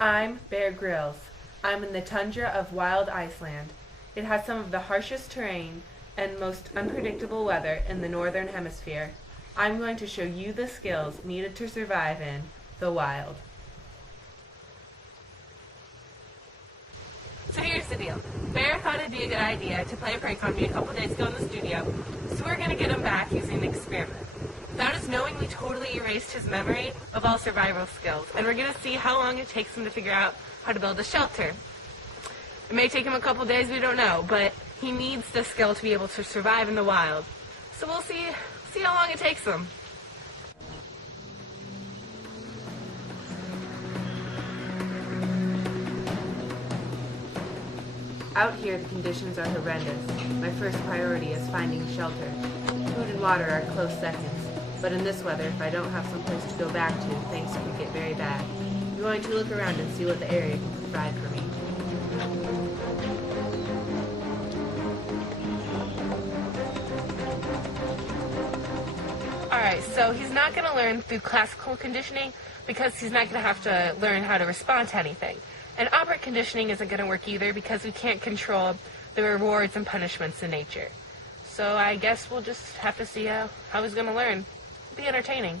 I'm Bear Grylls. I'm in the tundra of wild Iceland. It has some of the harshest terrain and most unpredictable weather in the northern hemisphere. I'm going to show you the skills needed to survive in the wild. So here's the deal. Bear thought it'd be a good idea to play a prank on me a couple days ago in the studio, so we're going to get him back using an experiment. Without us knowing, we totally erased his memory of all survival skills, and we're going to see how long it takes him to figure out how to build a shelter. It may take him a couple days, we don't know, but he needs the skill to be able to survive in the wild. So we'll see how long it takes him. Out here, the conditions are horrendous. My first priority is finding shelter. Food and water are close seconds, but in this weather, if I don't have some place to go back to, things could get very bad. I'm going to look around and see what the area can provide for me. Alright, so he's not going to learn through classical conditioning because he's not going to have to learn how to respond to anything. And operant conditioning isn't going to work either because we can't control the rewards and punishments in nature. So I guess we'll just have to see how he's going to learn. It'll be entertaining.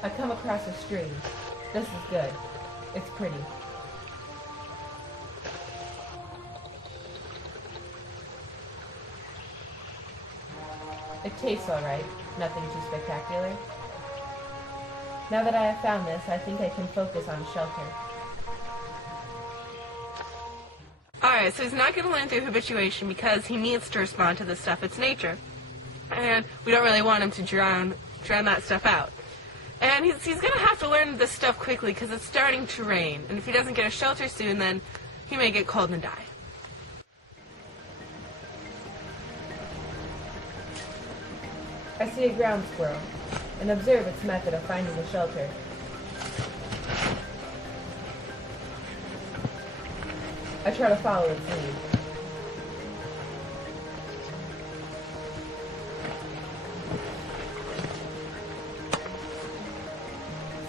I come across a stream. This is good. It's pretty. It tastes alright. Nothing too spectacular. Now that I have found this, I think I can focus on shelter. Alright, so he's not going to learn through habituation because he needs to respond to this stuff. It's nature. And we don't really want him to drown that stuff out. And he's going to have to learn this stuff quickly because it's starting to rain. And if he doesn't get a shelter soon, then he may get cold and die. I see a ground squirrel and observe its method of finding a shelter. I try to follow its lead.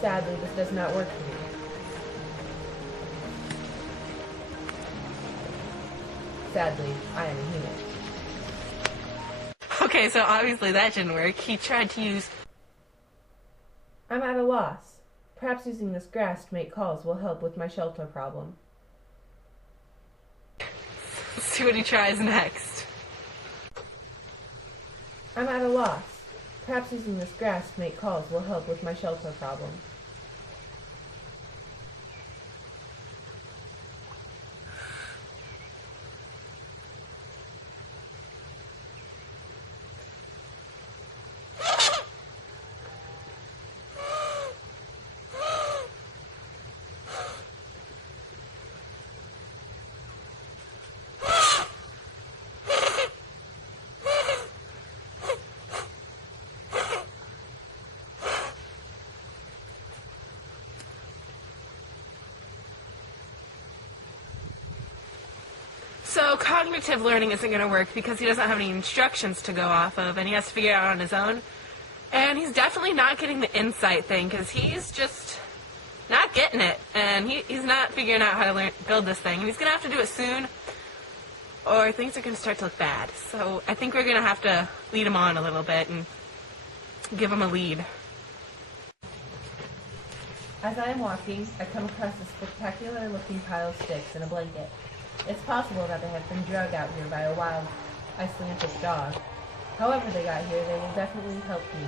Sadly, this does not work for me. Sadly, I am a human. Okay, so obviously that didn't work. He tried to use... I'm at a loss. Perhaps using this grass to make calls will help with my shelter problem. Let's see what he tries next. I'm at a loss. Perhaps using this grass to make calls will help with my shelter problem. So cognitive learning isn't going to work because he doesn't have any instructions to go off of, and he has to figure it out on his own. And he's definitely not getting the insight thing because he's just not getting it, and he's not figuring out how to build this thing. And he's going to have to do it soon, or things are going to start to look bad. So I think we're going to have to lead him on a little bit and give him a lead. As I am walking, I come across a spectacular-looking pile of sticks and a blanket. It's possible that they have been drugged out here by a wild Icelandic dog. However they got here, they will definitely help me.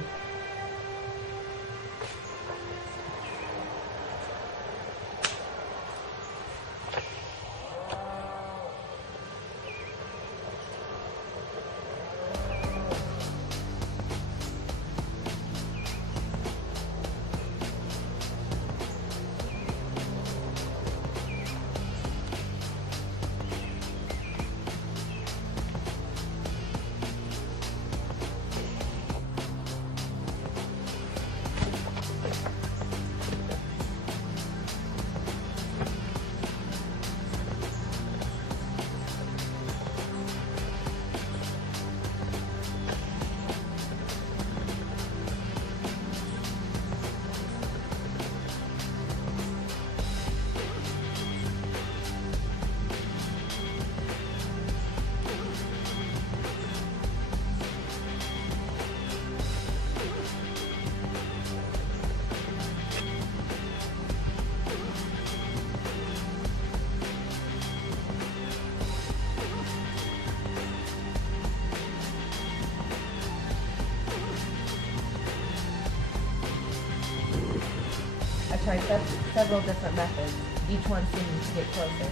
tried several different methods, each one seeming to get closer.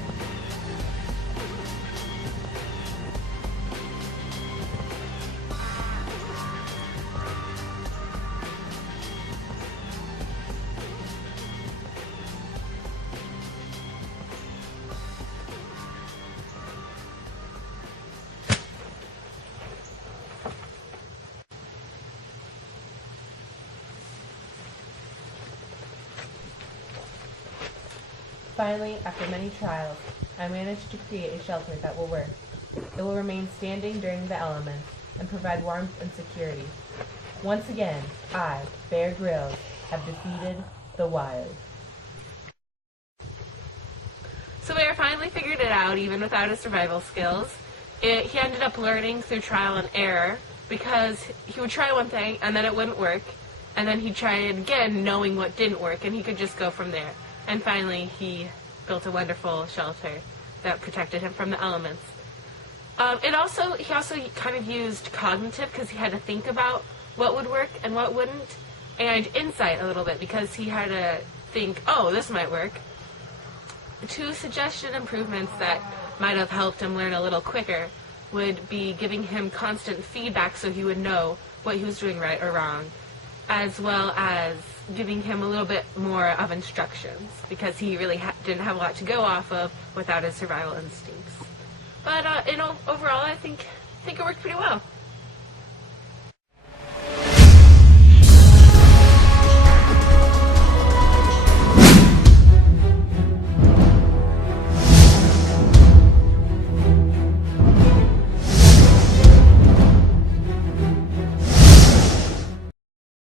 Finally, after many trials, I managed to create a shelter that will work. It will remain standing during the elements and provide warmth and security. Once again, I, Bear Grylls, have defeated the wild. So Bear finally figured it out, even without his survival skills. He ended up learning through trial and error, because he would try one thing and then it wouldn't work, and then he'd try it again knowing what didn't work, and he could just go from there. And finally, he built a wonderful shelter that protected him from the elements. He also kind of used cognitive, because he had to think about what would work and what wouldn't, and insight a little bit, because he had to think, oh, this might work. Two suggested improvements that might have helped him learn a little quicker would be giving him constant feedback so he would know what he was doing right or wrong, as well as giving him a little bit more of instructions, because he really didn't have a lot to go off of without his survival instincts. But overall, I think it worked pretty well.